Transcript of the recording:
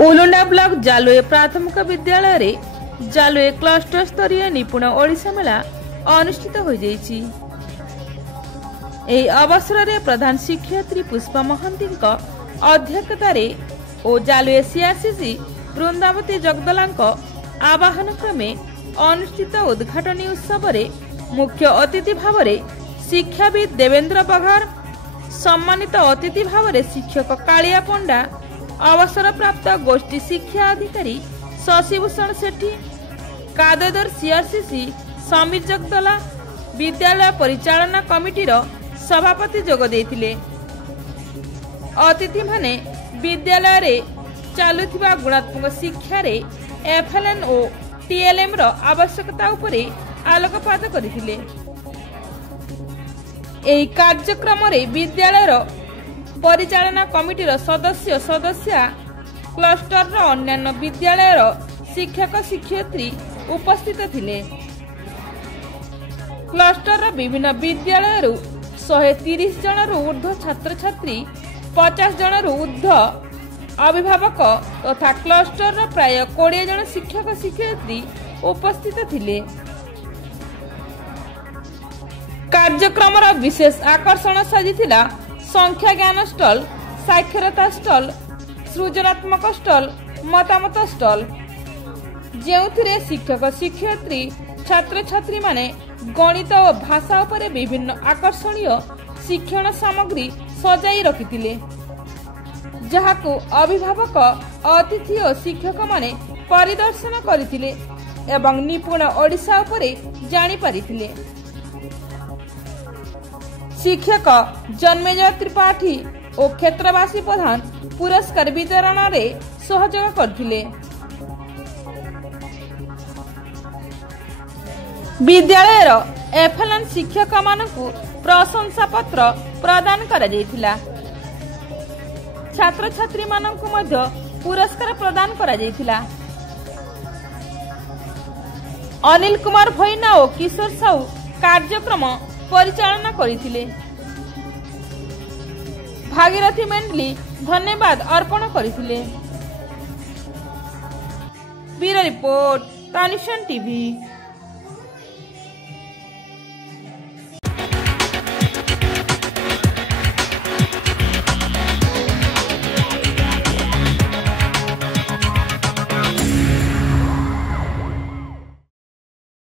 Ulunda block जालुए प्राथमिक विद्यालय रे जालुए क्लस्टर स्तरीय निपुण ओडिशा मेला अनुष्ठित हो जाइछि। एही अवसर रे प्रधान शिक्षयित्री पुष्पा महंती अध्यक्षतार और जालुए सीआरसीसी वृंदावती जगदलांक आवाहन क्रमे अनुष्ठित उद्घाटनी उत्सव रे मुख्य अतिथि भाव में शिक्षाविद देवेंद्र बघार, सम्मानित अतिथि भाव में शिक्षक कालिया पंडा, अवसर प्राप्त गोष्ठी शिक्षा अधिकारी शशिभूषण सेठी, कादोदर सीआरसीसी समीर जगदला, विद्यालय परिचालना कमिटीर सभापति जोग देथिले। अतिथि माने विद्यालय रे चालुथिबा गुणात्मक शिक्षा रे एफएलएन और टीएलएम रो आवश्यकता उपरे आलोकपात करथिले। एही कार्यक्रम रे विद्यालय रो परिचालना कमिटीर सदस्य सदस्या, क्लस्टर रो अन्यान्य विद्यालय रो शिक्षक शिक्षयित्री उपस्थित थिले। क्लस्टर रो विभिन्न विद्यालय रु 130 जन रु ऊर्ध्व छात्र छात्री, 50 जन रु ऊर्ध्व अभिभावक तथा क्लस्टर रो प्राय 20 जन शिक्षक शिक्षयित्री उपस्थित थिले। कार्यक्रम विशेष आकर्षण साजिथिला संख्या ज्ञान स्टल, साक्षरता स्टल, सृजनात्मक स्टल, मतामत स्टल, जेउथिरे शिक्षक शिक्षयित्री छात्र छात्री माने गणित और भाषा उपरे विभिन्न आकर्षणीय शिक्षण सामग्री सजाई रखिथिले, जहाकु अभिभावक अतिथि और शिक्षक माने परिदर्शन करथिले एवं निपुण ओडिशा उपरे जानि परिथिले। शिक्षक जन्मेजय त्रिपाठी और क्षेत्रवासी प्रधान पुरस्कार वितरण रे सहयोग करथिले। विद्यालय एफएलएन शिक्षक मानकु प्रशंसा पत्र प्रदान करा जायथिला। छात्र छात्री मानकु मध्य पुरस्कार प्रदान करा जायथिला। अनिल कुमार भैना और किशोर साहू कार्यक्रम परिचालना करथिले। भागीरथी मेंडली धन्यवाद अर्पण करथिले। ब्यूरो रिपोर्ट, तानिशन टीवी।